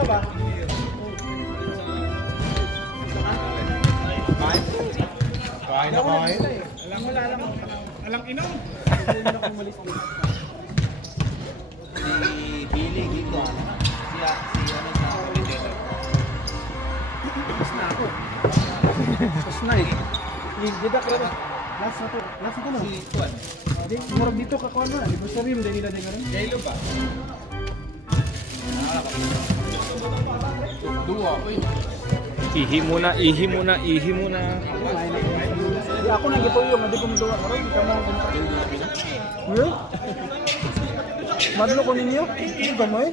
ka ba? Kain na kain. Alang inom. Si Billy dito. Si ano sa Original. Tapos na ako. Tapos na eh. Hindi ka rin. Last na to. Last na to no? Si Juan. Murag dito ka kuha na. Anniversary mo din nila din ngayon. Jailo ba? Dua. Uy. Ihi muna, ihi muna, ihi muna. Di ako nang gituyong, hindi ko maduwa karon, hindi ka mo kumpa. Well, madlo ko ninyo? Hindi ka mo eh?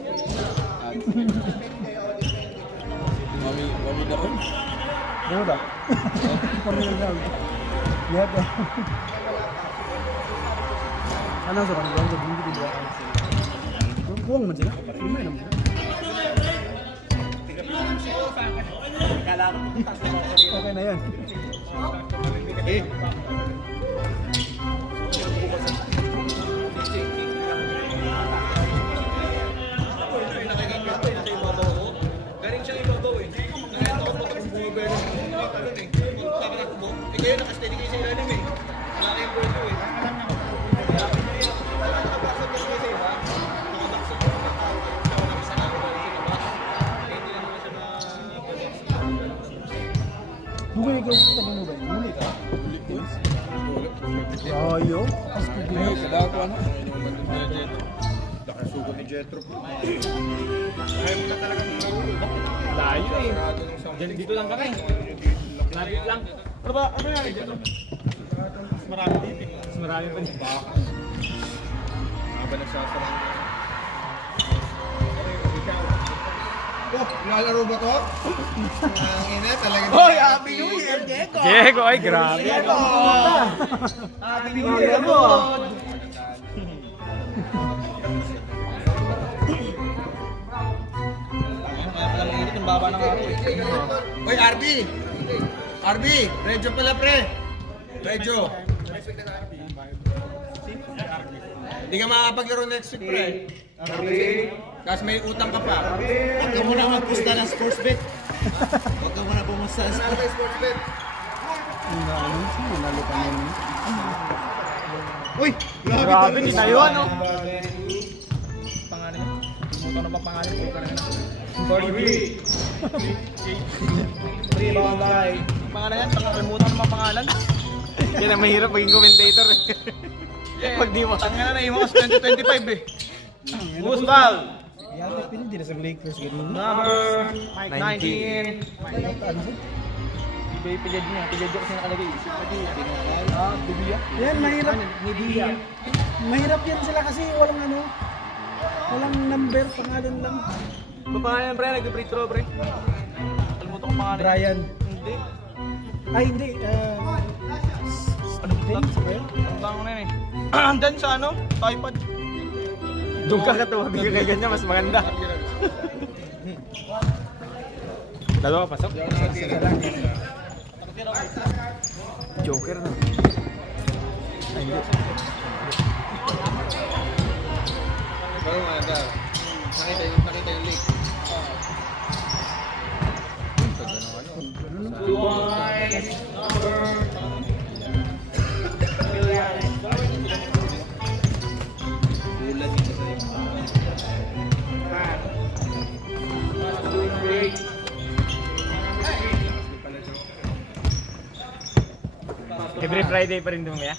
Mami daw. Ano ba? Pamilya daw. Yan ba? Ano sa kanila? Ang gabi hindi ba? Buwang man sila? Imay naman sila. Okay na yan. Eh. Galing siya ibabaw eh. Nakita ko pa kung bumabero ng mga talon eh. Pagkakalak mo, eh kayo nakasteady kayo sa ilalim eh. Wala kayong pwede eh. Nakabaksan kasi kayo sa iba. Nakabaksan ko ng tao. Siya wala isa na ako balik sa labas. Hindi na naman siya na... Dugay ikaw sa tabi mo ba? Muli ka? Ayo. Kadako ano? Nakasugot ni Jetro. Layo eh. Dito lang kami. Lapit lang. Ano ba? Ano yan? Mas marami dito. Mas marami pa din. Habang nagsasarang. Oh, lalaro ba to? Ang ina talaga. Hoy, Happy New Year, Diego! Diego, ay grabe. Happy New Year mo! Ang init ng baba ng araw. Hoy, RB! RB! Redjo pala, pre! Redjo! Hindi ka makakapaglaro next week, pre. RB! Tapos may utang ka pa. Huwag ka muna magpusta ng sports bet. Huwag ka muna pumusta ng Saan tayo sports bet? Ano? Nanalo ka ngayon. Uy! Grabe, tinayuan no? Pangalan niya? Kumuha na ba pangalan ko ka na? Free bye. Pangalan yan? Pangalan mo pangalan? Yan ang mahirap maging commentator eh. Pag di mo. Ang nga na imos 2025 eh. Musbal! Yata pinindi na sa Lakers. Ganun. Number 19. 19. Iba yung pilad niya. Pilad ko kasi nakalagay. Ah, Bibiya. Yan, mahirap. Mahirap yan sila kasi walang ano. Walang number, pangalan lang. Papangalan pre, nag-free throw pre. Kalimutan ko pangalan. Brian. Hindi. Ay, hindi. Stephen, sabi yun? Tandaan ko na yun eh. Andyan sa ano? iPad. Doon ka katuwabig ka ganyan, mas maganda. Dalawa pasok? Joker na. Ay, hindi. Pero mga nakita yung lake. Bulan dito sa iyo. Every Friday pa rin doon kaya?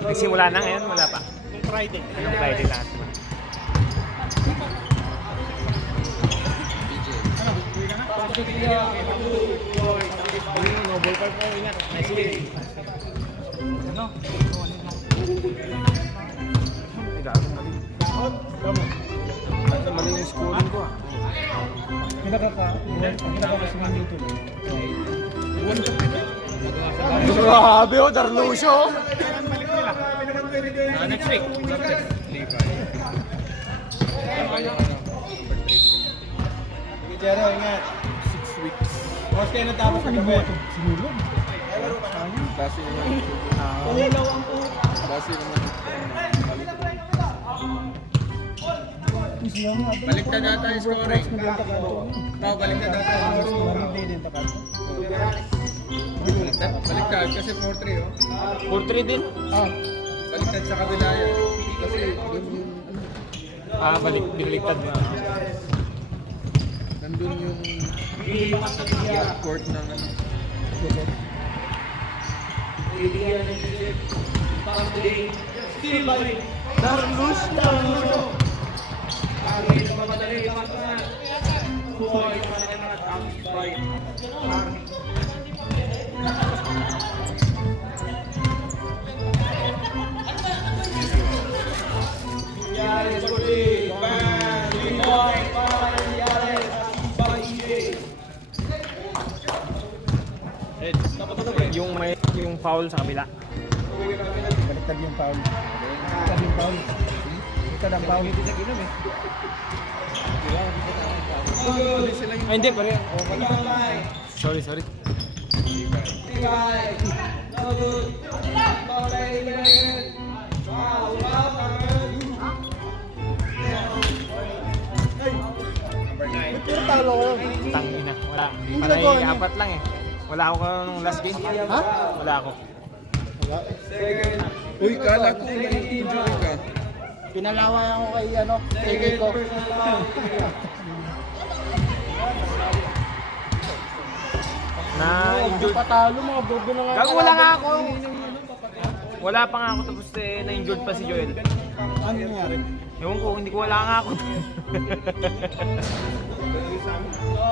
Nagsimula na ngayon, wala pa. Friday. Anong Friday lahat? Noble Park mo, ingat. Nice game. Ano? Grabe mali. Ano mali yung schooling ko ah. Pinakakasunan dito. Grabe oh, Darlusyo! Next week. Jero, ingat. 6 weeks. Boss kayo natapos sa gabi. Sinulog. Klase naman. Umilaw ang po. Klase naman. Baliktad ata yung scoring. Oo, baliktad ata yung scoring. Baliktad kasi 4-3 oh. 4-3 din. Baliktad sa kabila yan. Kasi doon yung Binaliktad ba? nandun yung court ng ano. Yung foul sa kabila. Baliktad yung foul. Baliktad yung foul. Baliktad ang foul. Ay, hindi, pare. Sorry. Pero talo ko. Tangina. Wala. Hindi Panay nagawa niya. 4 lang eh. Wala ako nung last game. Ha? Wala ako. Uy, kala ko nag-enjoy ka. Pinalawan ako kay ano, kay Nico. Na-injured. Patalo mga bobo na nga. Gago, wala nga ako. Wala pa nga ako tapos na-injured pa si Joel. Ano nangyari? Ewan ko, hindi ko wala nga ako.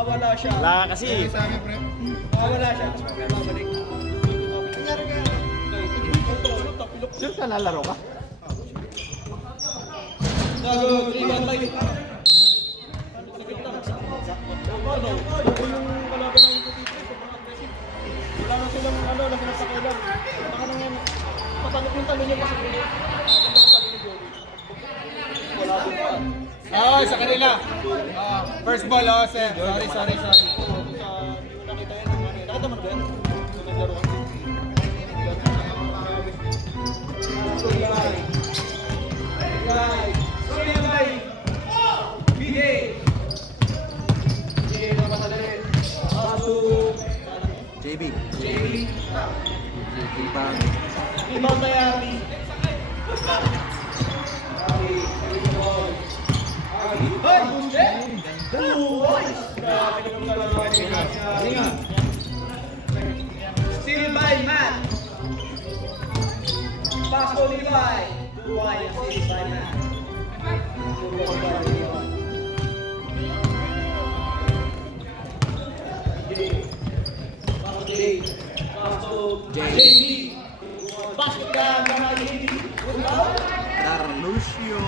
Wala siya. Wala kasi. Sa amin, pre. Wala siya, tapos magkababalik. Sure ka lalaro ka? Oh, sa kanila. First ball, oh, sir. Sorry. JB. Steal by Matt. Pass to Levi. Levi, steal by Matt. Darlucio.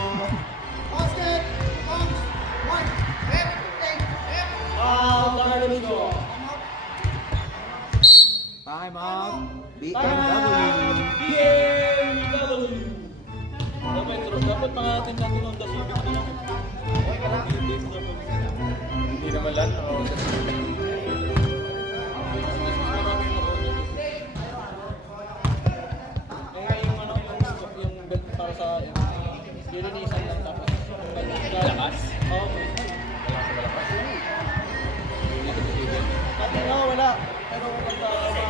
Time out. BMW. Dapat mga atin natin ang dasubig ko lang. Hindi naman lang. Kaya yung ano, yung belt para sa akin. Lilinisan lang tapos. Lakas? Oo. Dati nga wala. Pero kapag maaraw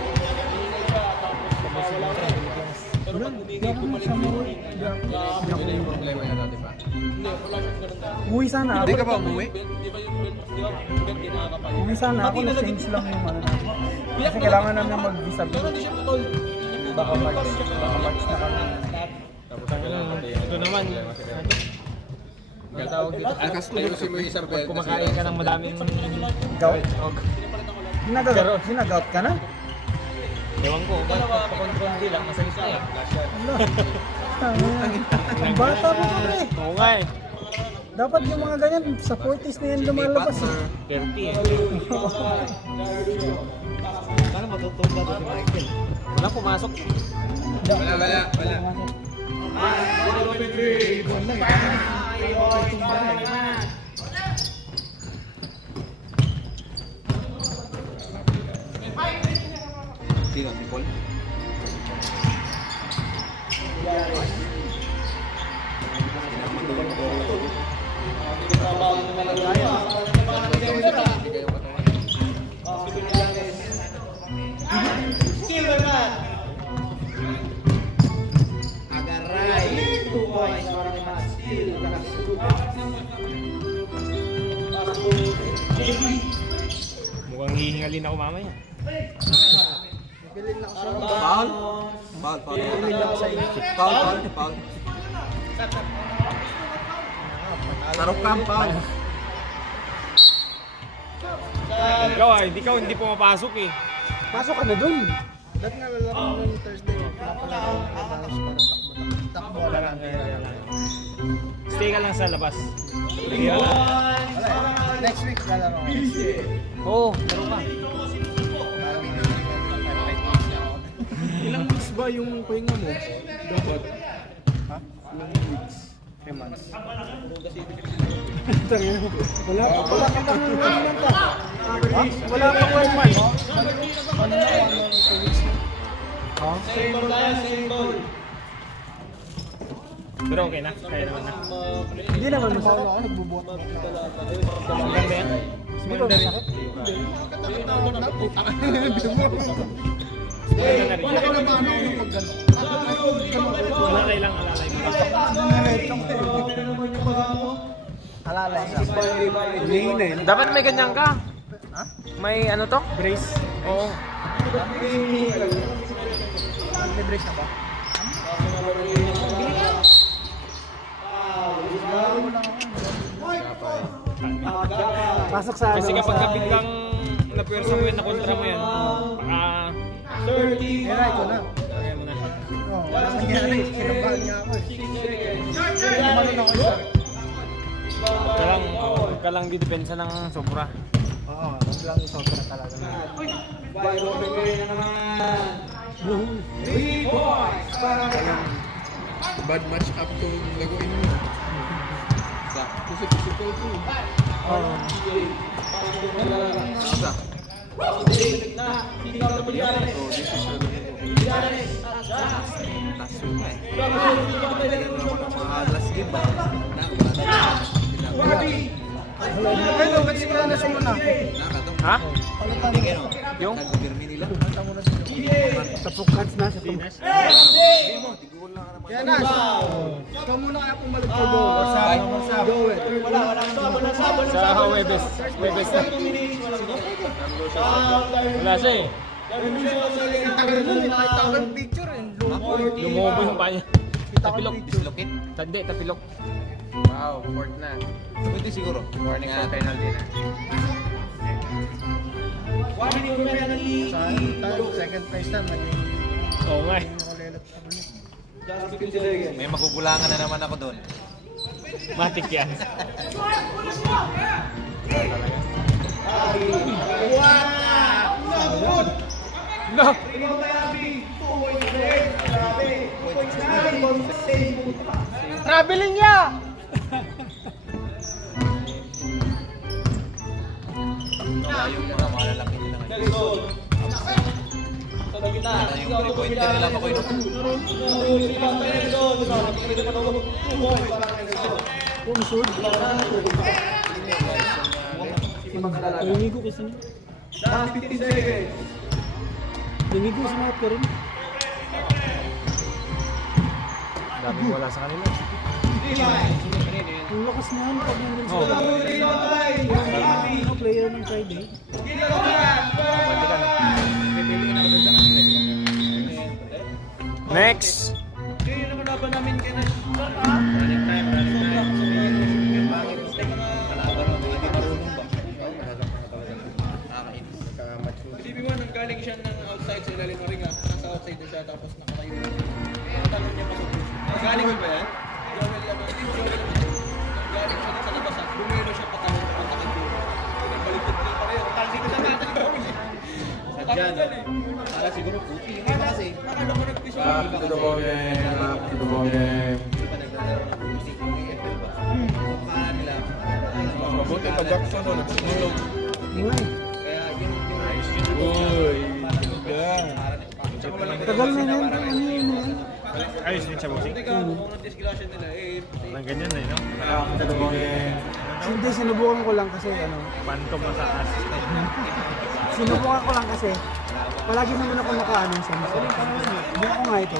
natin na hinihintay siya tapos wala ka. Pero pag humingay, bumalik yung Yun yung problema niya dati pa. Hindi, wala siyang ganun dati. Uwi sana ako. Hindi ka ba umuwi? Di ba yung belt, di ba yung belt kinakapal? Uwi sana ako. Na-change lang yung ano namin. Kasi kailangan namin mag-visa. Pero hindi siya putol. Baka March na kami. Ito naman. Ayusin mo yung isang belt. Kumakain ka ng madaming Gout? Sinagout ka na? Ewan ko, pakontrondi lang, masalis na yan. Ang bata mo pre. Oo nga eh. Dapat yung mga ganyan sa 40s na yan lumalabas eh. 30 eh. Paano matutumba to si Michael? Walang pumasok. Wala. Sino? Si Paul? Skill by Matt. Agaray. 2 points para kay Matt. Skill. Mukhang hihingalin ako mamaya. Foul? Foul. Sarukam, foul. Ikaw hindi pumapasok eh. Pasok ka na dun. Dati nga lalaro ng Thursday. Napalaro ng balance para takbo na lang. Stay ka lang sa labas. Next week lalaro. Oo, laro ka. Ilang weeks ba yung pahinga mo? Dapat. Ha? Ilang weeks? 3 months. Wala pa pang Wala pa 1 month. Ano na? 2 weeks na? Ha? Pero okay na, kaya naman na. Hindi naman masakit. Ako nagbubuhat. Hanggang ba yan? Hindi ba masakit? Alalay lang, alalay. Alalay lang. Dapat may ganyan ka. May ano to? Brace. Oo. May brace na ba? Pasok sa Kasi kapag biglang napwersa mo yan, nakontra mo yan, baka... Kaya ito na. Kaya mo na. Oo, wala nangyari. Kinabahan niya ako eh. Kumanon ako isa. Huwag ka lang didepensa ng sobra. Oo, wag lang sobra talaga. Bad match up to laguin mo. Sa kusip-kusip ko po. Oo. Last game ba? Pero, kasi ka na sumuna. Ha? Palitan mo. Yung? Palitan mo na siya. Tapok cards na sa tumas. Kaya Nas, ikaw muna kaya pumalag ka doon. Sa Joel. Sa Webes. Webes na. Wala siya eh. Nakita ko yung picture eh. Lumubo yung panya. Tapilok. Dislocate. Tandi, tapilok. Wow, fourth na. Pwede siguro. Warning sa penalty na. Sa second place na, naging Oo nga eh. kulelat sa bulit. May makukulangan na naman ako doon. Matik yan. No! Traveling niya! Yung mga malalaki nila ngayon. Yung 3-pointer nila pa ko yun. Pumusod. Lingi ko kasi niya. Lingi ko sa mga ka rin. Dami wala sa kanila. Ang lakas na yan pag nandun sa player ng Friday. Next! Isipin mo, nang galing siya ng outside sa ilalim ng ring ah. Nasa outside na siya tapos nakatayo na. Tanong niya pasok. Galing ba yan? Joel lang. Hindi Joel lang. Galing siya sa labas ah. Bumilo siya patalong na patakbo. Baliktad niya pa rin. Tali ko na natin gawin eh. Sadya na. Para siguro puti. Hindi ba kasi? Nakala mo nagpiso. To the ball game. Mukha nila. Mabuti pa Jackson o nagsimulong. Kaya yun Uy! Tagal na yan. Ano yun yan? Ayos din siya, bossing. Hindi ka, kung na-disgrasya nila, Parang ganyan eh, no? Hindi, sinubukan ko lang kasi Phantom mo sa ass. sinubukan ko lang kasi palagi naman ako nakaano sa Samsung. Hindi ako nga ito.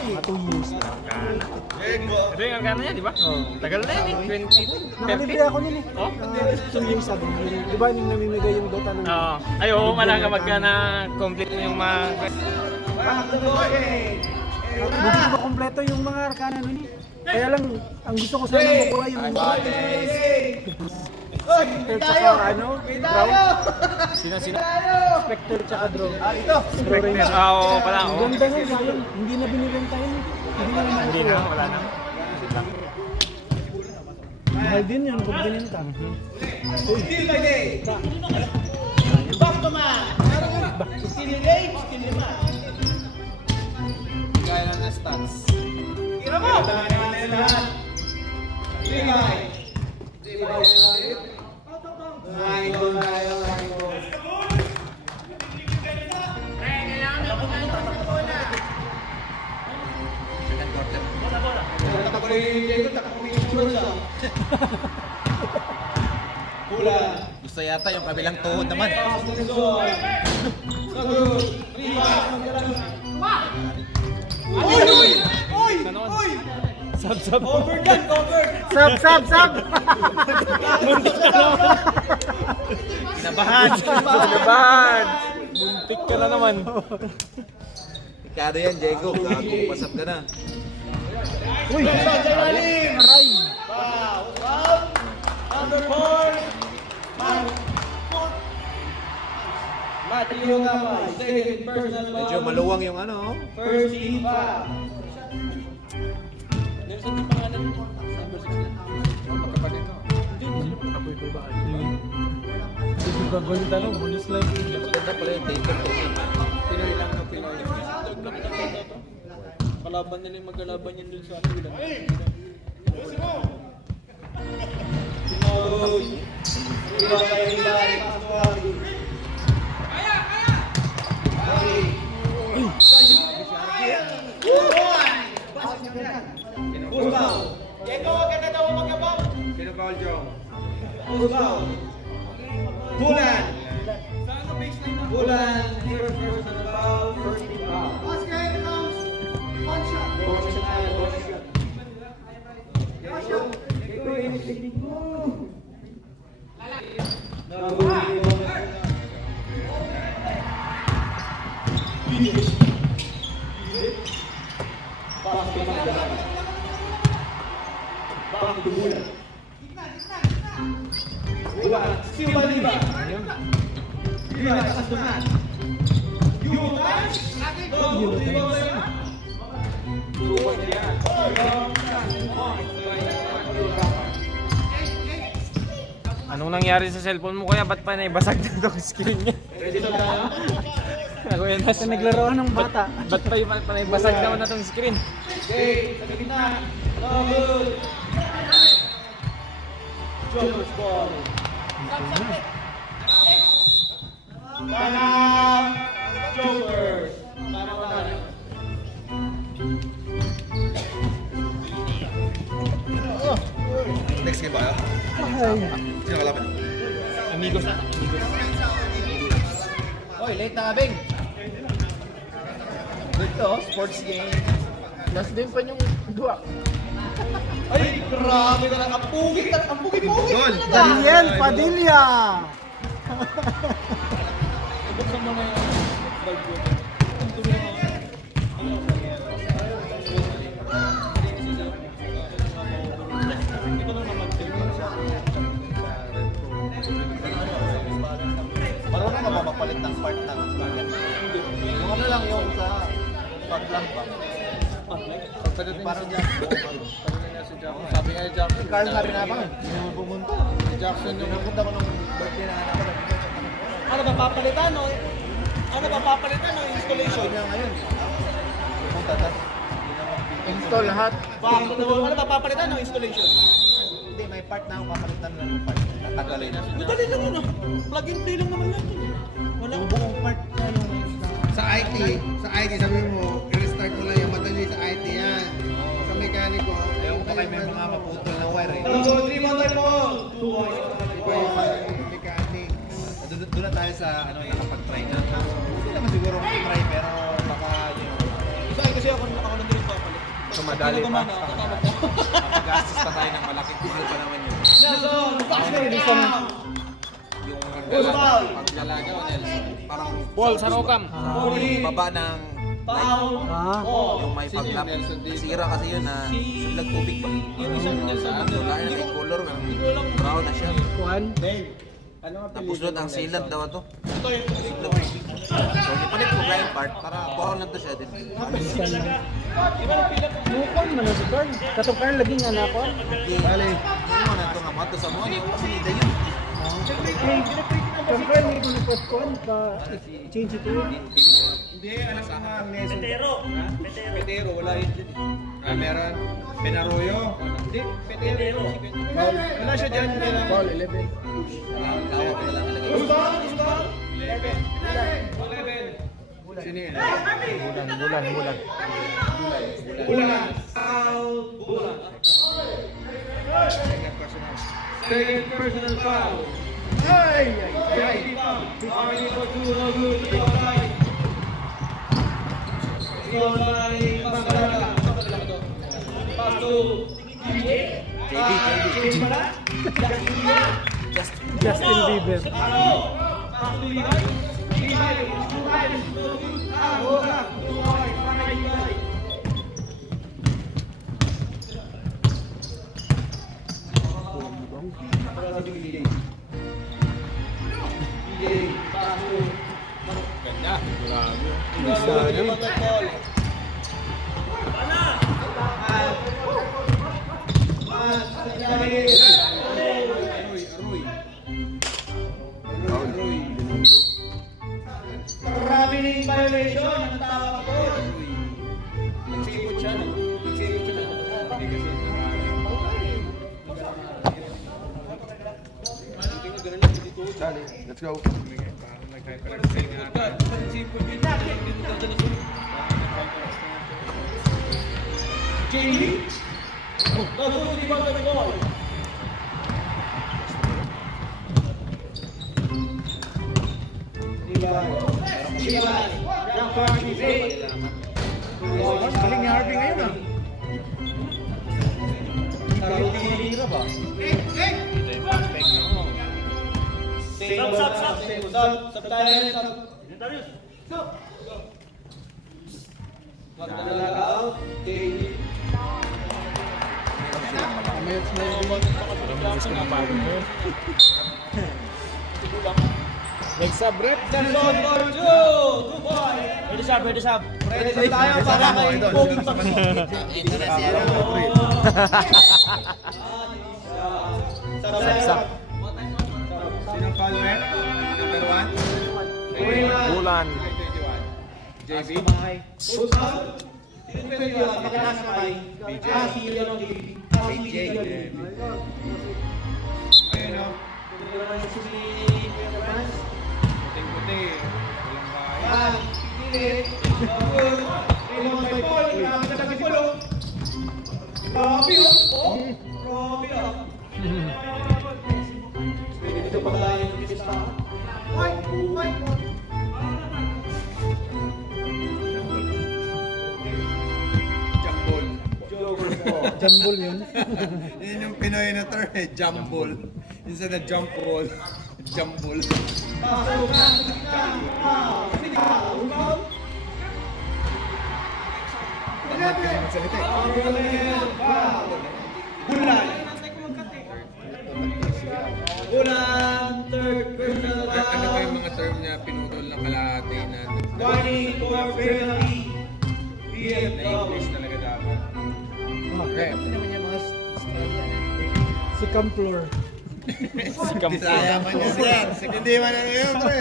Mga 2 years na. Arcana. Ito yung Arcana niya, di ba? Oo. Tagal na yun eh, 2013. Nakalibre ako nun eh. Oh? 2 years ago. Di ba nung namimigay yung Dota ng... Oo. Ay, oo, malaga magka na complete mo yung mga... Hindi ko kompleto yung mga Arcana nun eh. Kaya lang, ang gusto ko sana makuha yung... Spectre tsaka Draw. Sino? Spectre tsaka Draw. Spectre. Oo, pala. Ang Oo. ganda nga, sayang. Hindi na binibenta yun eh. Hindi na naman Hindi na, wala na. Mahal din yun kung bininta. Kaya lang na stats. Gusto yata yung kabilang tuhod naman. Sab! Kinabahan. Laban! Muntik ka na naman. Ikado yan, Diego. Gago, pasap ka na. Uy! Aray! Medyo maluwang yung ano. Nelson yung pangalan mo. Number 6 na. Magkapatid ko. Apoy ko ba? Ito gagawin tanong, bulis lang. Ganda pala yung taker. Pinoy lang na Pinoy. Kalaban nila yung magkalaban yun dun sa ano. Anong nangyari sa cellphone mo kuya? Ba't pa naibasag na itong screen niya? Ako yan, Kasi naglaruan ng bata. ba't pa yung naibasag naman na itong screen? Next game ba yun? Sino kalaban? Amigos na. Oy, late na kabing. Good to, sports game. Last din pa yung dua. Ay, grabe ka lang. Ang pugi-pugi. Goal! Daniel Padilla! Buksan mo na yung bag ko. Ang dumi ng mga... Hindi ko lang naman Marunong ka ba magpalit ng part ng bagan? Yung ano lang yung sa pag-lamp ba? pagdating sa Jackson. Pagdating na si Jackson. Sabi nga ni Jackson. Carl nga rin naman, hindi naman pumunta. Si Jackson yung... Pinapunta ko nung birthday na anak ko. Ano ba papalitan no? Ano ba papalitan ng installation? Sabi niya ngayon, pumunta tas. Install lahat. Ano ba papalitan ng installation? Hindi, may part na ako papalitan lang yung part. Tatagalin. Madali lang yun ah. Plug and play lang naman yan. Wala. Yung buong part na yung sa IT sabi mo, i-restart mo lang yung madali sa IT. nga maputol ng wire eh. Number 3 man tayo po. Iba yung mechanics. Doon na tayo sa ano, nakapag-try na. Hindi naman siguro mag-try pero baka yun. Isa kasi ako nandun yung papalit. So, madali pa. Mapagastos pa tayo ng malaking mahal pa naman yun. Nelson, Yung Foul. pagdalaga o Nelson, parang Paul Sarokam. baba ng foul. yung may pag-lap. Sira kasi yun na sulag tubig ba? Yung isang Nelson. Ano, dahil na yung color, brown na siya. Kuan. Tapos doon ang silat daw ito. Ito yung So, ipalit ko blind part para bawal lang to siya din. Mukon man na si Carl. Katong Carl lagi nga na ako. Bale, hindi mo na ito nga mato sa mo. Hindi ko kasi hindi yun. Kung Carl hindi ko nipot pa change ito yun. Hindi, ano sa Petero, wala yun dyan. Meron. Penaroyo. Hindi, Petero. Wala siya dyan. Paul 11. Kawag ko na lang ilagay. Usbal! 11. Sino yun? Bulan. Bulan. Foul. Bulan. Second personal foul. Ay! Already for 2 no good. Offside. Score by Pampalala. Pass to Justin Bieber. Pass to Levi. Traveling violation ang tawag ko. Nagsipot siya. Let's go. JB. Nagulong di ba ito ng goal? Galing ni Harvey ngayon ah. Next sub rep. Ready sub. Ready tayo para kay Kobe Sab. Sinong follower? Number 1? Bulan. JB? Ayun o. Puting-puti. Walang bahay. Jambol. Jambol yun. Yun yung Pinoy na term eh, jambol. Instead of jump roll, jambol. Tamad ka rin magsalita eh. Bulan, third personal Ano ba foul. yung mga term niya pinutol ng kalahati na Warning for penalty. BF na English talaga dapat? Okay. Ano naman yung mga Australian eh? Si Camplor. Bisaya man yan sir. Hindi man ano yun pre.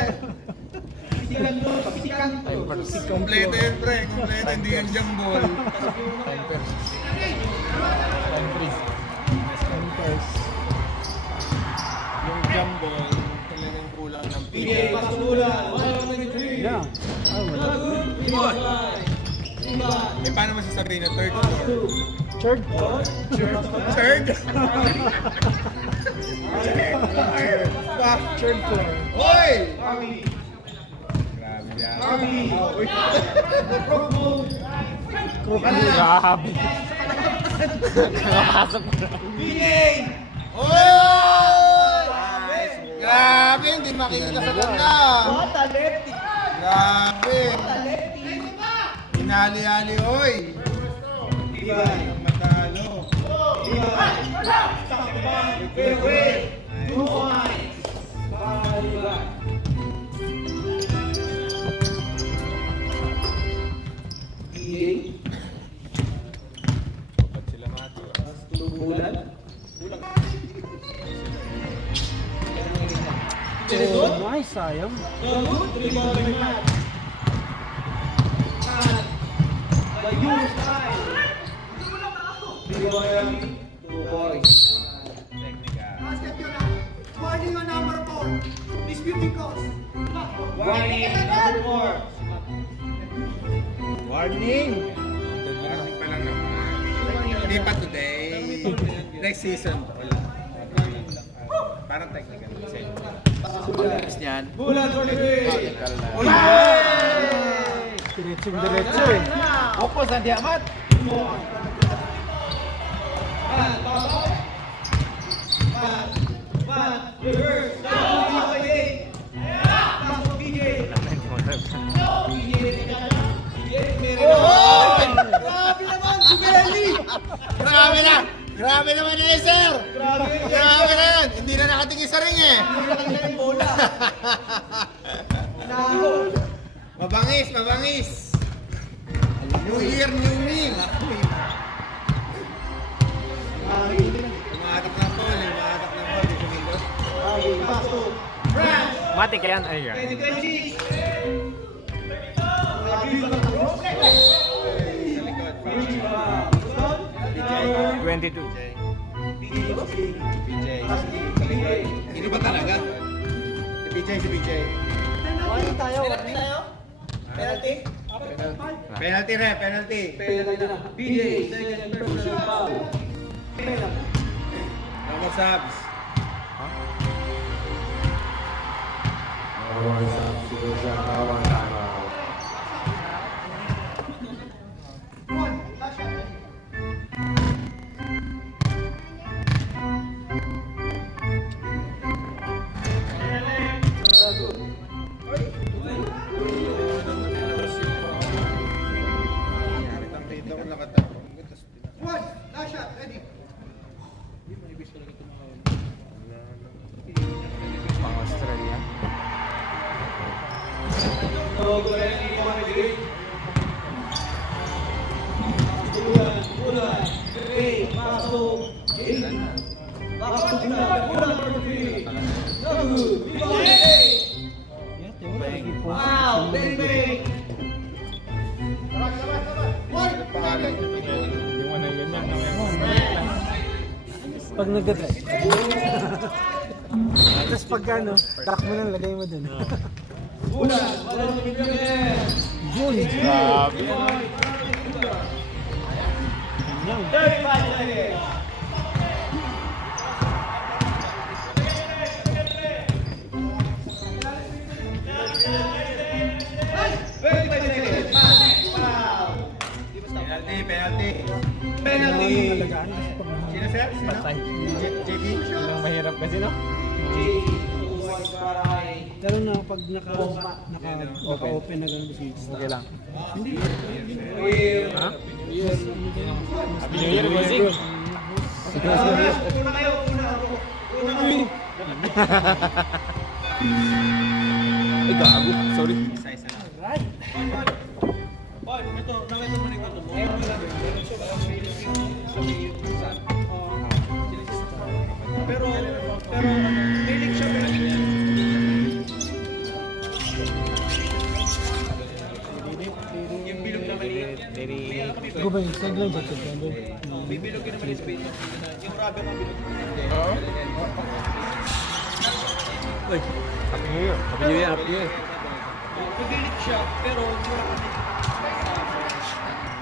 Kompleto yun pre. Kompleto. Hindi yan jambol. Yung jambol, talagang kulang ng BF pass to Bulan. 123. Yeah. Ah, wala. Good. Eh paano masasabihin na third floor? Third. Third. Third floor. Hoy! Grabe yan. Uy. Grabe. Nakapasok ko na. Hoy! Grabe, hindi makikita sa ganda. Grabe. Hinali-hali, oy. Matalo. Oh, nice, sayang. Warning on number 4. Disputing cause. Warning, number 4. Warning. Warning pa lang naman. Hindi pa today. Next season. Wala. Parang technical. Tapos niyan. Diretso eh. Opo, Sandy Amat. Grabe naman, si Belly! Grabe na! Grabe naman eh, sir! Grabe na yan! Hindi na nakatingin sa ring eh! Mabangis, mabangis! New Year, New Me! Umatak ng ball, umatak ng ball, dito Windows. Matik yan. Ay, yan. 22. Hindi ba talaga? Si BJ. Warning tayo, warning. Penalty? Penalty re, penalty. BJ, second personal foul. Number subs. One, last shot, ready. Pang Australia. Wow, baby! Yung ano yun yan. Pag nag-drive. Tapos pag ano, track mo lang, lagay mo dun. Yun! Grabe. Yan. Penalty. Alagaan kasi pag Sino sir? Patay. JB? Ang mahirap kasi, no? lalo na pag naka-open na gano'n si Okay lang. Hindi. Ha? Happy New Year, bossing. Ay, gago. Sorry. Pero feeling siya pero yung bilog na maliit. Ako ba yung side lang dito? May bilog yun naman yung space. Yung rubber na bilog. Oo. Uy, Happy New Year. Happy New Year, Happy New Year. Mabilit siya pero hindi wala kami.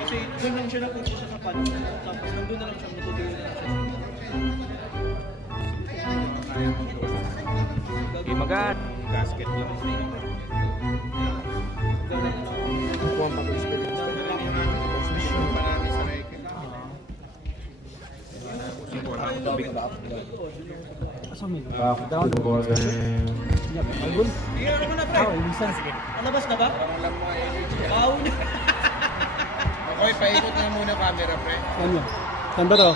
Kasi doon lang siya napupunta sa pan. Tapos nandun na lang siya, natutuloy na lang siya. Okay, magat. Gasket lang. Kuha pa ko experience. Mission pa namin sa Reiki. Asumil. Down. Albun. Tingnan naman na, pre. Ilisan. Nalabas na ba? Alam mo ay energy. Bawo na. Okay, paikot na muna camera, pre. Saan yun? Saan ba to?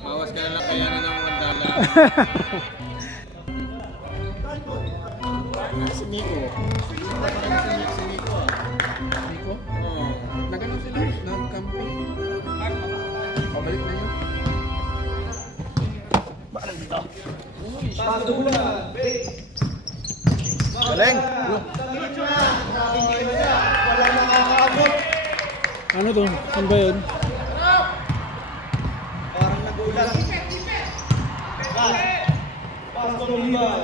Bawas ka na lang kaya na ng mandala. Si Nico. Si Nico. Nico? Oo. Nagano sila? Nag-camping. Pabalik na yun. Pasto muna. Galing! Wala nakakaabot. Ano to? Saan ba yun? Parang nagulat. Pasto Libay.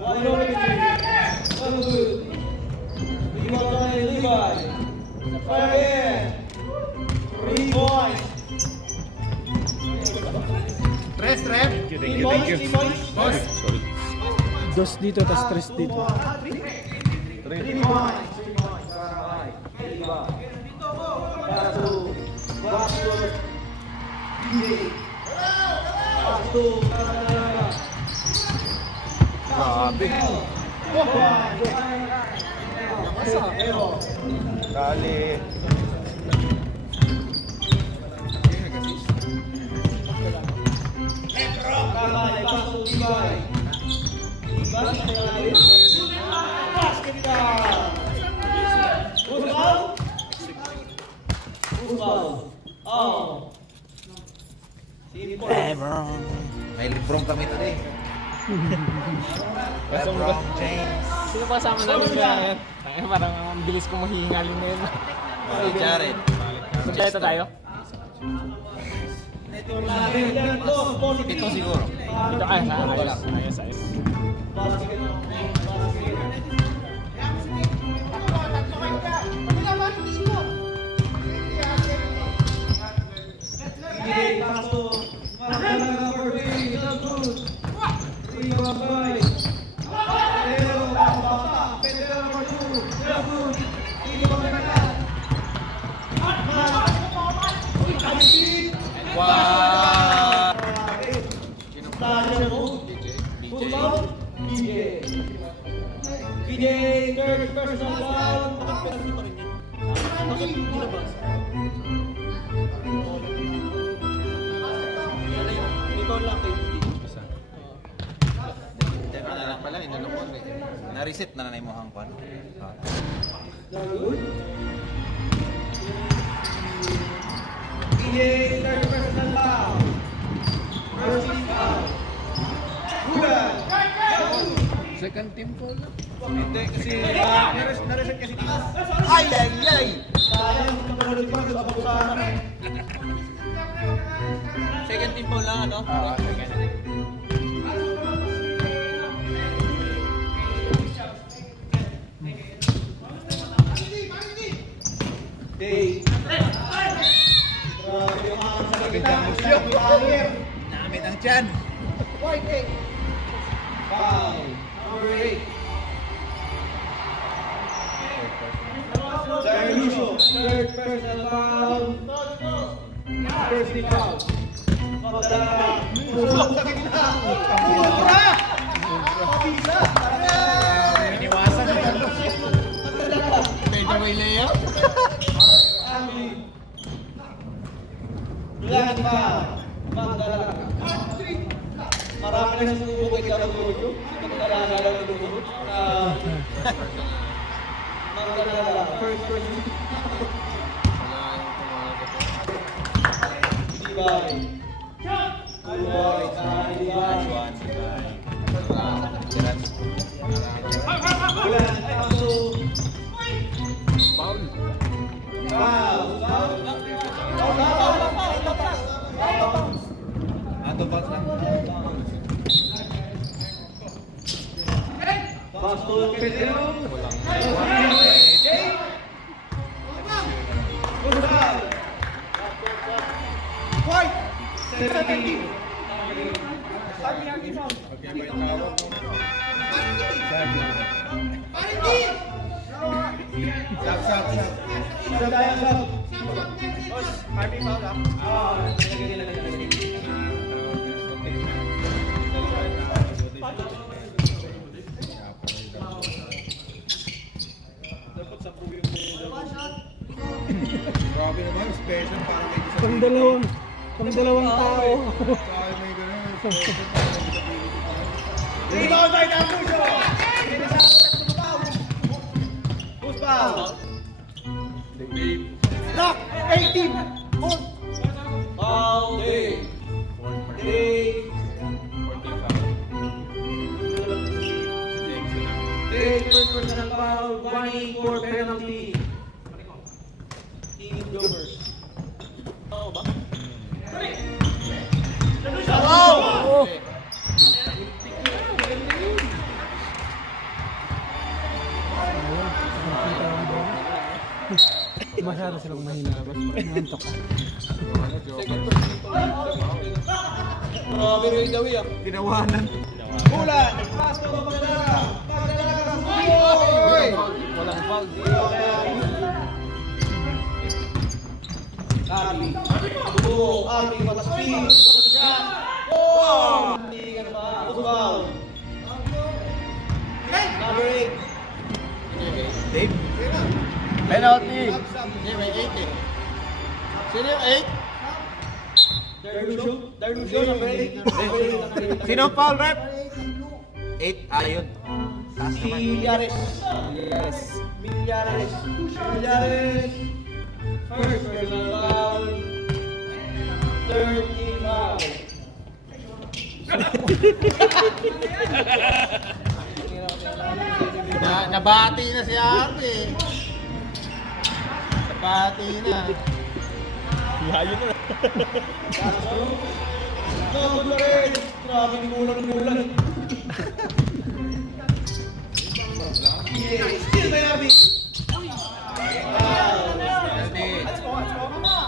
Wala good. Libay tayo, Libay. Fire. 3 points. Tres, Rep! Thank you. Boss! Dos dito, tas tres dito. 3 points. Pasto. Pasto. Pasto. Grabe! Dali! May librong kami today. Lebron James. Sino pa kasama namin kaya? Ay, parang ang bilis kong mahihingalin na yun. Si Jared. Magkaya tayo? Ito siguro. Ito, ayos. Wow! BJ, third personal foul. Bakit ginabas? Ikaw lang kay Teka na lang pala, inanong ko. Na-reset na nanay mo ang kwan. BJ, third personal foul. First team foul. Hulan. Second team ko lang. Hindi, kasi nareset kasi taas. Ay, ay, ay! Sayang, kapalit pa sa abusana. Second team po lang, ano? Day. Grabe yung mga sa gitna. Namit ang tiyan! Foul. Number 8. Darlucio, third personal foul. First team foul. Magdala. Pusok sa gitna. Mura! Mabisa! Iniwasan na yan. Medyo may layup. Ilan ba? Magdala. Marami na sumubok kay Carolio. Magdala ng dugo. Magdala. First person. Libay. Libay. Libay. Ulan. Paso. Foul. Foul. Ato pa lang. Pasto Pedro. Okay, may tawag mo. Sab. Harvey foul ah. Dapat sa puwi yung Grabe naman, special para may isa. Pang dalawang tao. Kaya may ganun, special para may disability pa. Rebound by Tambuso! Who's foul? Lock! 18! Foul day! Day, first personal foul, warning for penalty. Team Jovers. Oo ba? Oh! Masyado silang mahina. Nantok ka. Grabe rin yung dawi ah. Pinawanan. Bulan! Pass to Magdalaga! Magdalaga! Oy! Walang foul. Abi. Tubo. Abi. Speed. Shot. Oh! Hindi ka na ba? Who's foul? Number 8. Dave? Penalty. Hindi, may 8 eh. Sino yung 8? Darlusho, number 8. Sino foul, rep? 8, ayun. Taas naman. Millares. First personal foul. Third team foul. Nabati na si Arby. Nabati na. Double pa rin. Grabe ni Mulan. Still by Arby.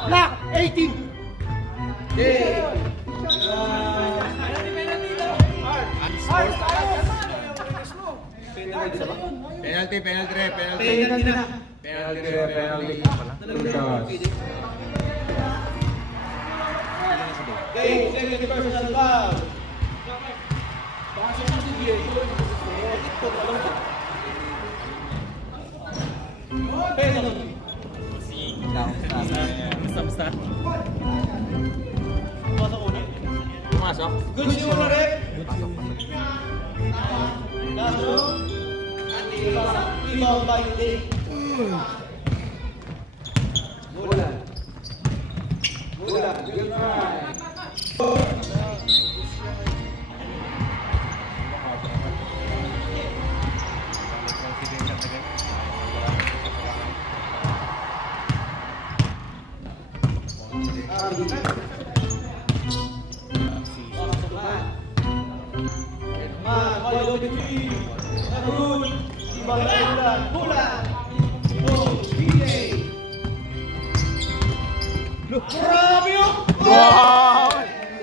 Lock! 18! Penalty. Penalty na. Okay, second personal foul. Penalty. Basta. Pumasok. Good si Uno rin. Lastro. Rebound by Day. Bulan. Good try. Grabe yun! Wow!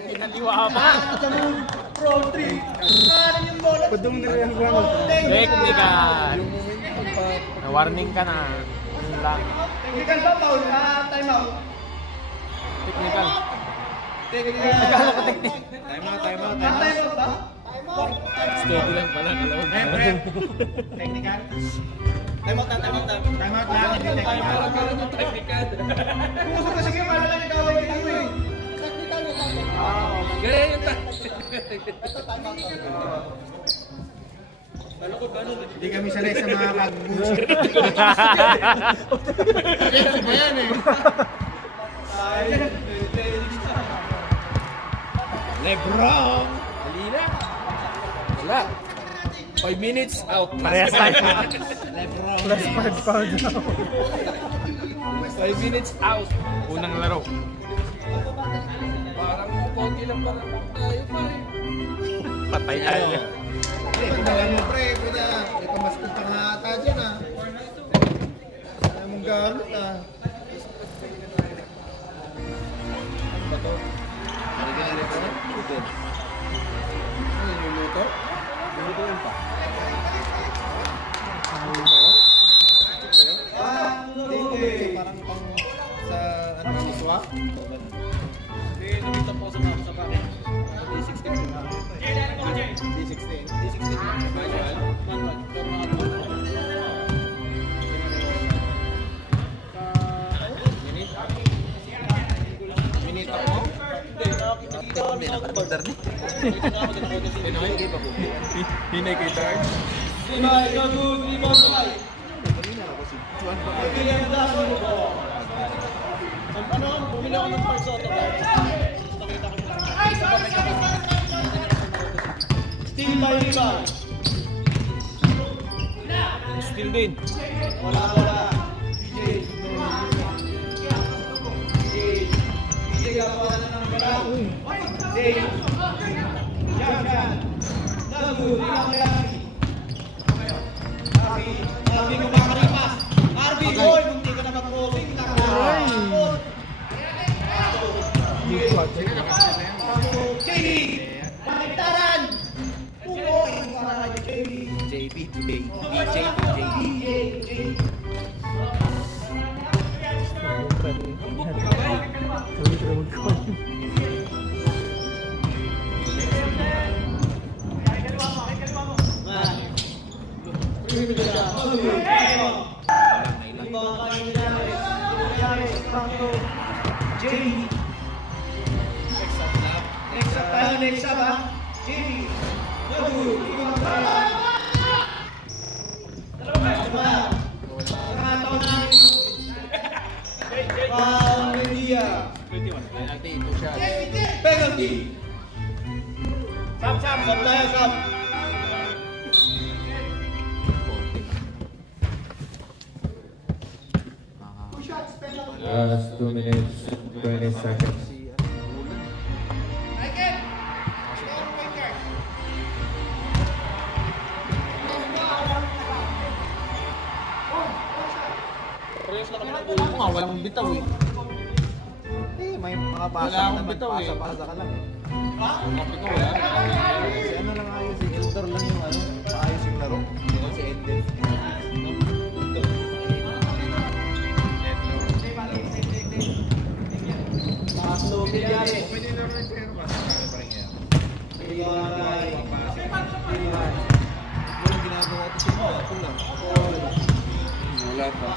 Pinaliwa pa. Pro 3. Kanan yung bola. Padung na rin ang ground. Technical. Na-warning ka na. Yun lang. Technical ba, Paul? Time out. Technical. Technical. Nagkala ko technical. Time out. Time out ba? Steady lang pala. Technical. Time out lang. Time out lang, hindi technical. Puso ko sige, para lang ikaw ay ito eh. Ganyan yung Hindi kami sanay sa mga kag-moves. Yes, ba yan eh? Lebron! Halina! Wala. 5 minutes out. Parehas tayo. Plus 5 pounds now. 5 minutes out. Unang laro. Parang konti lang para tayo pa eh. Patay tayo. Kung mo pre, kuya, may pamaskot ka nga ata dyan ah. Kaya mong gamit ah. Ano ba to? Ano ginagawa? Ano yun? Luluto? Lulutuin pa. Hindi, parang pang sa ano, iswa. May nakita po sa mga sa pare. D16 din na. D16. D16 manual. Manual. Pero mga Minute ako. hindi, nakita kami sa outboard. Nakita na ako sa outboard. Hinay kay Targ. Lima, ikaw good, lima, five. Bigyan mo daso mo po. Ano, bumili ako ng parts sa autobahn. Nakita ko siya. Steel by lima. Still din. Wala. DJ. DJ gawa na ng galaw. DJ. Yan. Nago, lima kaya. Arby mo ba karipas? Arby, boy, munti ka na mag-crossing. Nakakot. JB! Pakitaran! Pumoy! Para kay JB. JB today. DJ to JB. Next up ha. JB. Penalty. Sam tayo, Sam. Last 2 minutes, 20 seconds. Parehas na kami ng goal. nga, walang bitaw eh. Eh, may mga basa Wala ka akong naman. bitaw eh. Basa-basa ka lang. Kapit ko wala. Si ano lang ayos, si Eldor lang yung ano, maayos yung laro. Hindi si Endel. Paslo, Villarreal. Pwede naman yung pero basa pa rin yan. Villarreal. Yung ginagawa ko sa mga kulang. Wala pa.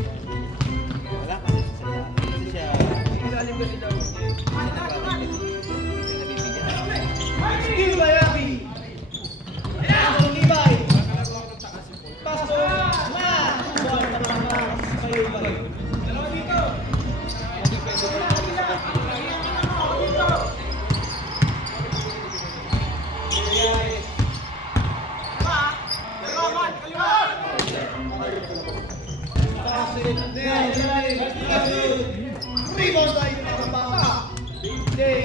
Wala kasi siya. Kasi siya. Ilalim kasi daw. Rebound tayo ng bangka. Day.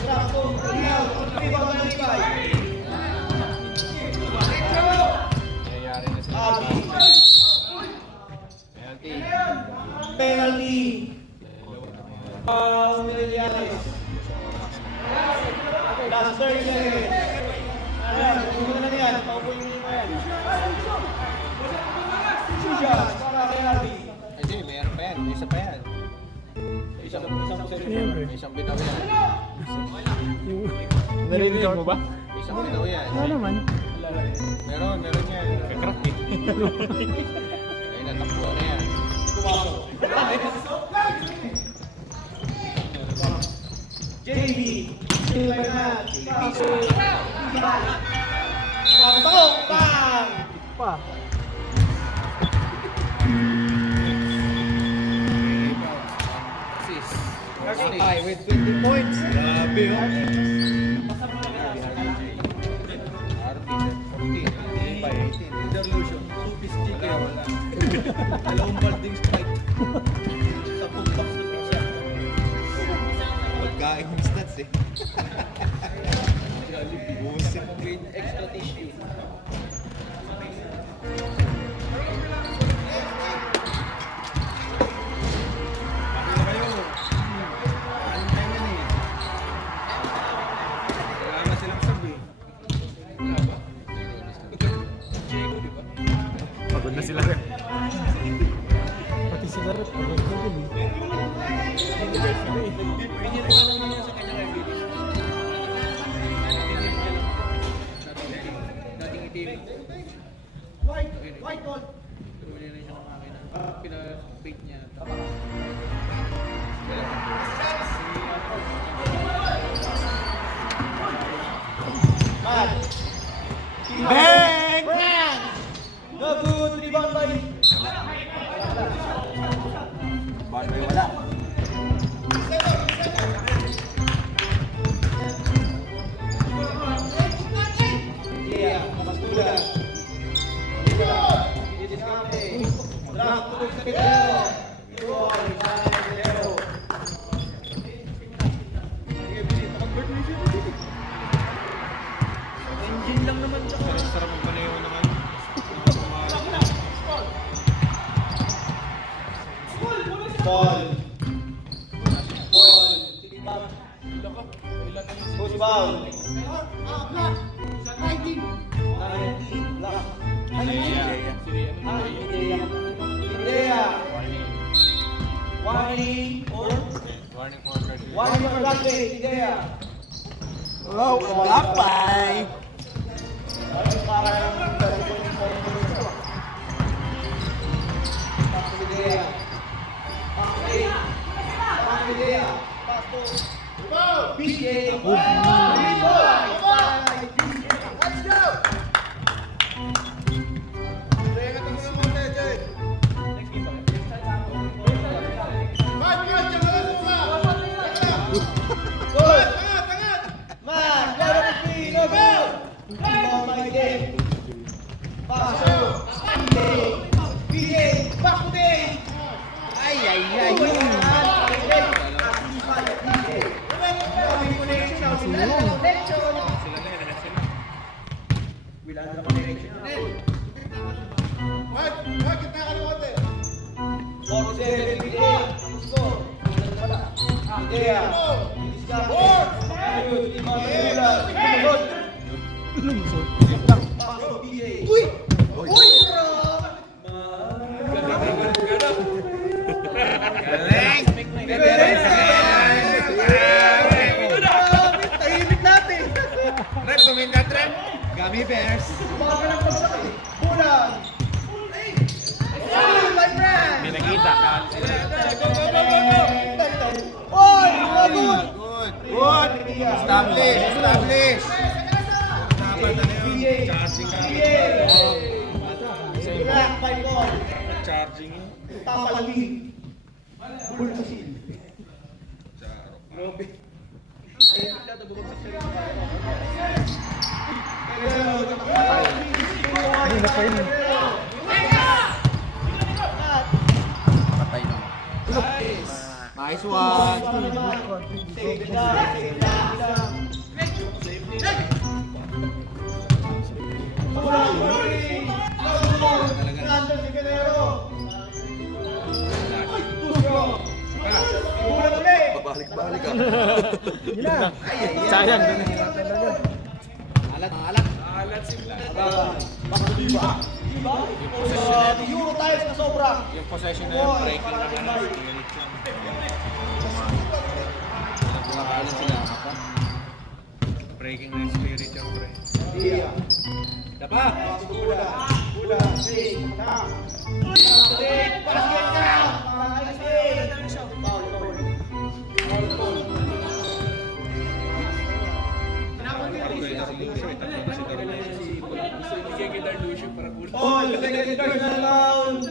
Rapo, rebound ng Levi. Abi. Penalty. Villarreal. Last 30 seconds. Ayan, kung na yan, paupuin mo yan. Susha, para kay Abi. Ay, sige, mayroon pa yan. May isa pa yan. Isang possession. May isang bitaw yan. Narinig mo ba? May isang bitaw yan. Ano naman? Meron yan. Crack eh. Ay, natakbuhan na yan. JB. Pang! Pa. Ay, with 20 points. Grabe, oh. RP, 14. By 18. Delusion. Two-piece chicken. Dalawang balding strike. Sa box na pizza. Pagkain yung stats eh. Buset. With extra tissue. Pagod na sila. Pati sigaret, pagod na din eh. Pinirigyan naman niya sa kanya kay Billy. Dating itim. White ball. Tumuli na siya ng makina. Pina-fake niya. Bang! No good, rebound by. Bagay wala. Yeah, Makastuda. Drag, tulog sa Pedro. Goal, Pedro. Engine lang naman siya. Sarap ang panayaw naman. Ball. Ball. Tilibang. Push ball. 19. Lock. Idea. Warning or warning or block bait. Idea. Oh, block by. Let's go! Man, go to the no go! Oh my game. Pass. PJ, back to day. Ay, ay, ay. Uy! Uy! Tahimik natin! Rep, tuminda trep. Gummy bears. Baka ng pagsakay. Bulan! Ay, my friend! Hindi nakita. Oy! Good! Good. Establish. Establish. Dapat ano yun? Charging ka. Black by ball. Charging yun. Tapalagi. Bultusin. Ay, napa yun. Patay naman. Nice one. Save it up. Save it up. Fernando Figueroa. Bulan ulit. Babalik-balik ka. Yun na. Sayang. Alat si Bulan. Euro tayo sa sobra. Yung possession na yung breaking na Nakakalan sila. Breaking na yung spirit yung pre. Iya. Dapa! Bulan. Save. Na. Save. Basket ka. Bigyan kita Lucio para bulan. All. Second down.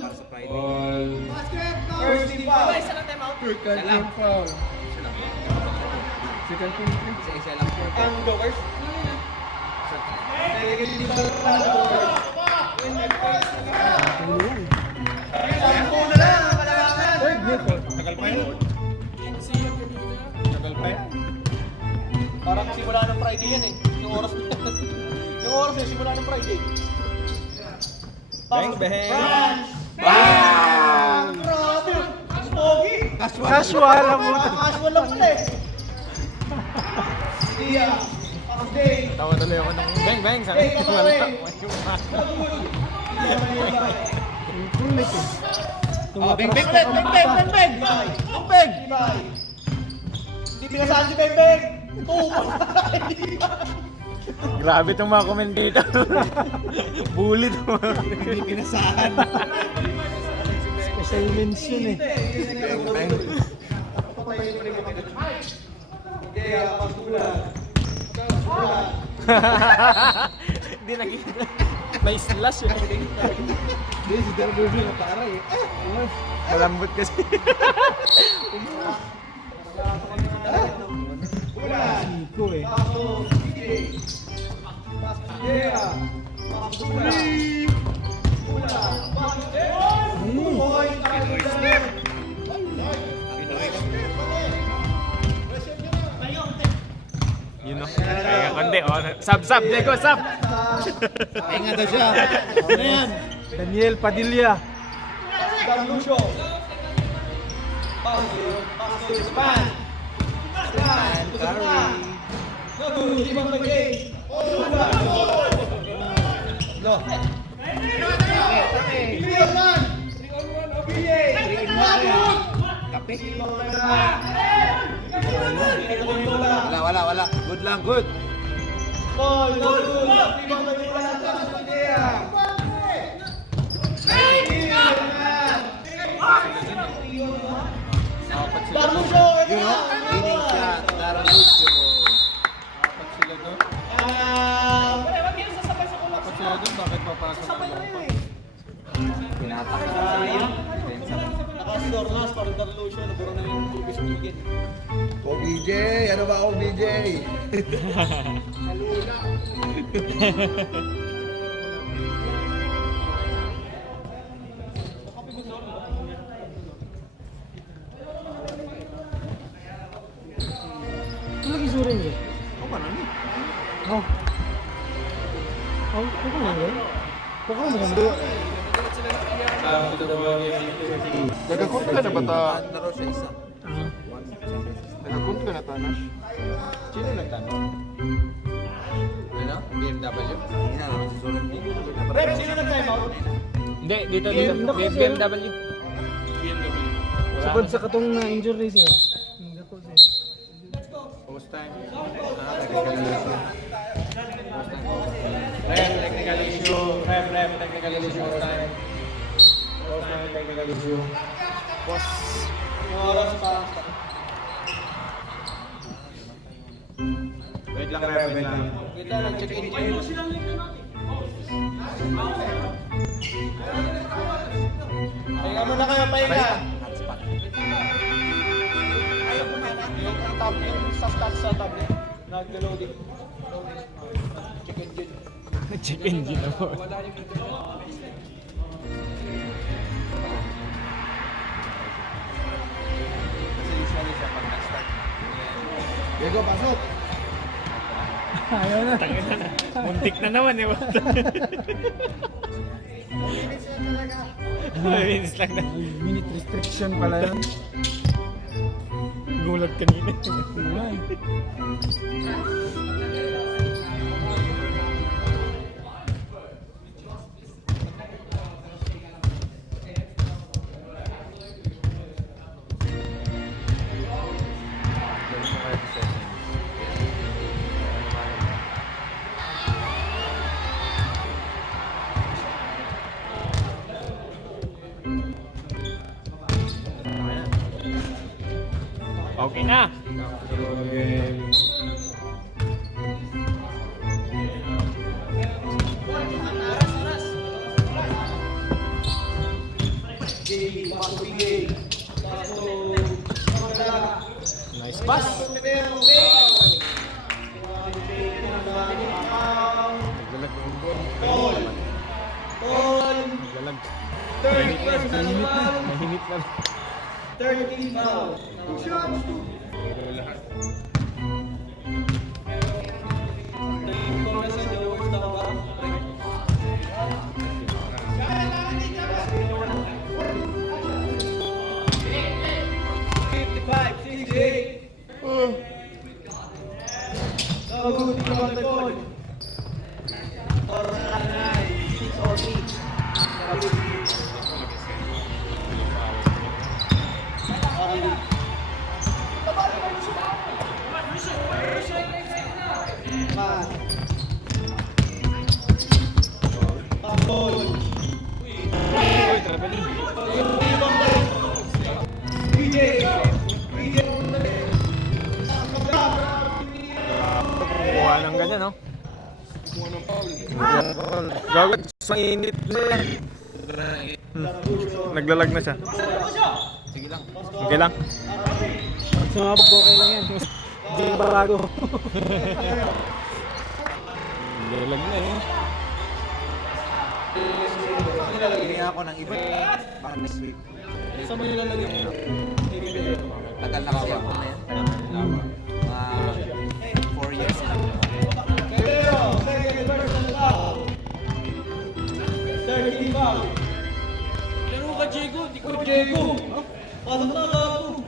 First foul. Second foul. Second team. Isa-isa lang po. Ang goers. Sampo na lang ang kalamangan. Third effort. Tagal pa yun. Tagal pa yan. Parang simula ng Friday yan eh. Yung oras yung oras eh, simula ng Friday. Bang, bang. Bang! Grabe! Pogi! Casual lang mo. Casual lang pala eh. Iya. Update. Tawa tuloy ako ng bang bang. Sabi ko wala. Good. Kulit eh. Oh, Beng Beng ulit! Beng Beng! Beng Beng! Beng Beng! Hindi pinasaan si Beng Beng! Grabe itong mga commentator. Bully to mga. Hindi pinasahan. Special mention eh. Hindi nakikita. May slash yun. Hindi, si Darbujo na para eh. Malambot kasi. Siko eh. Yun o. Kaya konti. Oh, sub, Diego, sub. Pahinga daw siya. Ano yan? Daniel Padilla. Lucio. Span. Hindi mo mag-game. No. Wala. Good lang, good. Yun o, winning shot. Darren Lucio. Nakasidornas, parang Carlucio, nagkaroon na yung tubis bigin. O BJ, ano ba ako BJ? Ito lagi surin eh. Oh. Oh, kung ano yun? Kung ano maganda. Nagkakunta na ba ta? Naro siya isa. Nagkakunta na ta, Nash? Sino nagtanong? Ano? BMW? Hindi na lang, susulit mo. Rep, sino nag-time out? Hindi, dito. BMW. Sukod sa katong na-injury siya. Post time. Rep, technical issue. Rep, technical issue. Technical issue. Oras pa. Wait lang, Rep, wait lang. Kita nag-check-in. Pahinga muna kayo, pahinga. Yung tablet, yung sa tablet, nag-loading. Check engine. Check engine na po. Kasi usually siya pag nag-start. Diego, pasok. Ayaw na. Muntik na naman eh. Minutes lang na. Minute restriction pala yun. Gulat kanina. Wala eh. Okay na. Nice pass. Naglalag. Mahimik na. 13 foul. Kuha ng ganyan, no? Gagawin sa init. Naglalag na siya. Sige lang. Okay lang. Sumabog ko, okay lang yan. Hindi na barago. Naglalag na eh. Hinihingi ako ng iba. Baka next week. Saan mo nilalagay mo? Tagal na kasi ako na yan. Mga 4 years na. Laro ka, Diego. Di ko Diego. Pasok na ako.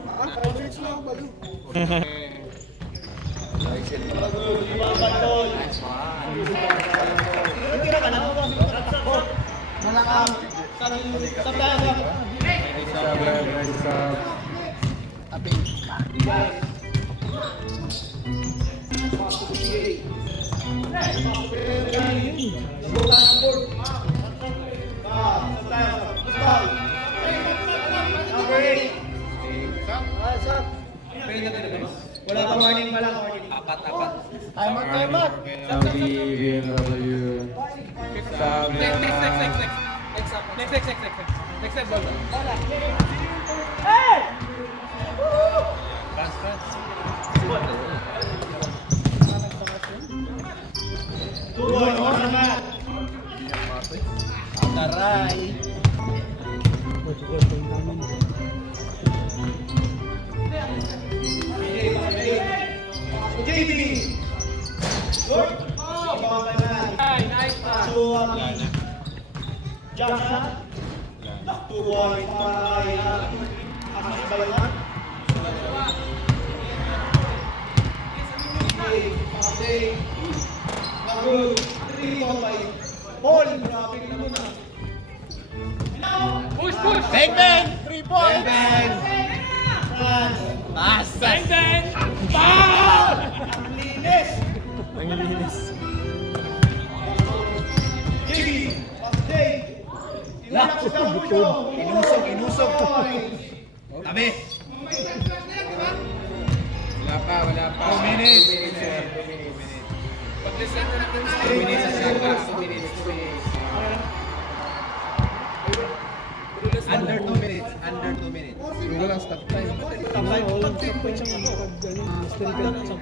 Wala ka warning, wala ka warning. Apat. Time out. LBW. Next ball. Taray. Bang bang! 3 points! Bang bang! Bang bang! Ang linis. Inusog. Tabi! Wala pa. 2 minutes. 2 minutes sa shot. 2 minutes. Under 2 minutes. Hindi lang stop time. Tapos walang stop point siya mga pag mystery ka na 10.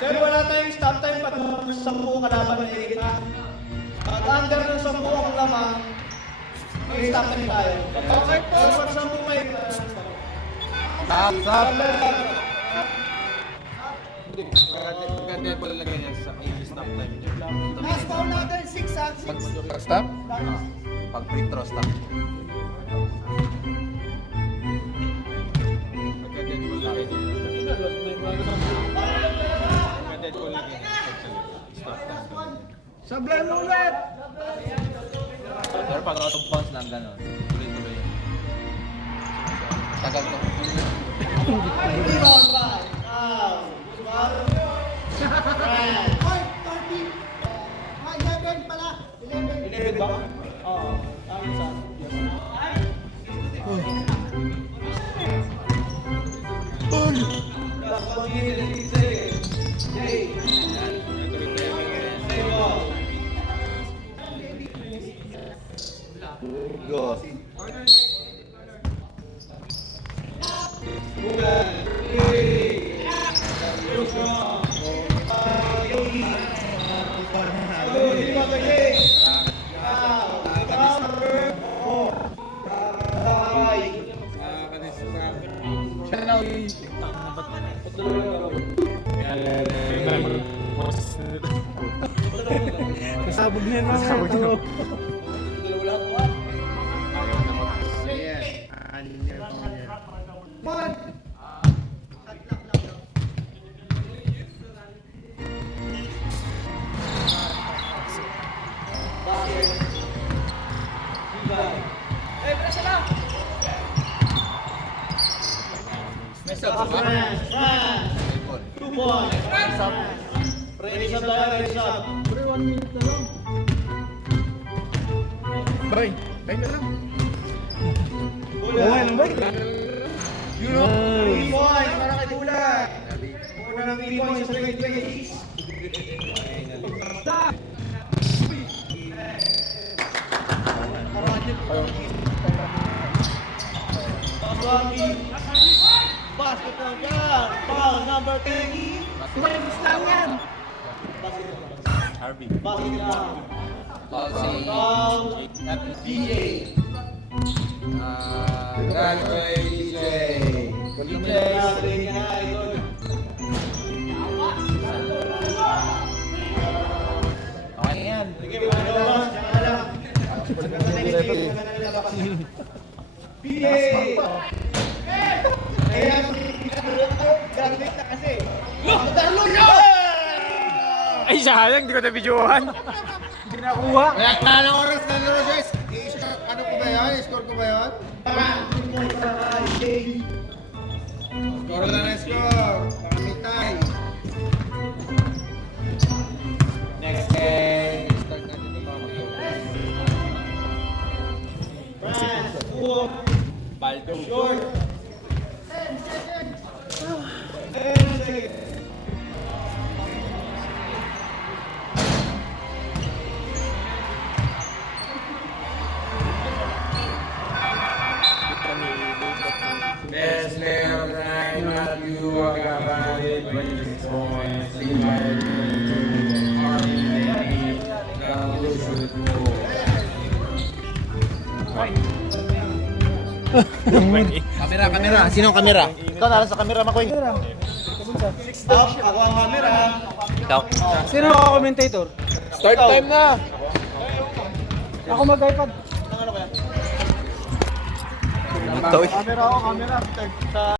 Sir, wala tayong stop time pag 10 kalaban na higit. Pag under ng 10 ang laman, may stop time tayo. Pag 10 may Stop. Maganda pala lagay niya sa stop time niya. Last foul natin, 6 ah. Pag stop? Pag free throw stop. Magka-dead ball lagay niya. Magka-dead ball lagay niya. Stop time. Sablay mo ulit! Pero pag out of bounds lang gano'n. Tuloy-tuloy yun. Tagal to. Rebound by Oy, 30! Ah, 11 pala! 11! 11 ba? Oo. Tama sa Go. Kasabog niya na nga. Mess up. Two points. Raise up tayo, raise up. Pre, 1 minute na lang. Bay, time na lang. Buwan, bay. You know, 3 points para kay Dula. Una ng 3 points sa 2020. Basketball guard, foul number 10. Harvey. Basketball. Foul. DJ. Graduate DJ. Okay yan. Ay, sayang, di ko na-videohan. Hindi nakuha. Kaya ng oras na laro guys. Ano ko ba yan? Score ko ba yan? Score na na score. Pakamitay. Next game. Start natin yung mga Baldo. Short. Best player of the night, Matthew Agabay, 26 points. Invited to Army Navy, the goal. Kamera. Sino ang kamera? Ikaw na lang sa kamera, Makoy. Stop. Ako ang camera. Sino ang commentator? Start time na! Ako mag-iPad. Ito eh. Camera ako, camera.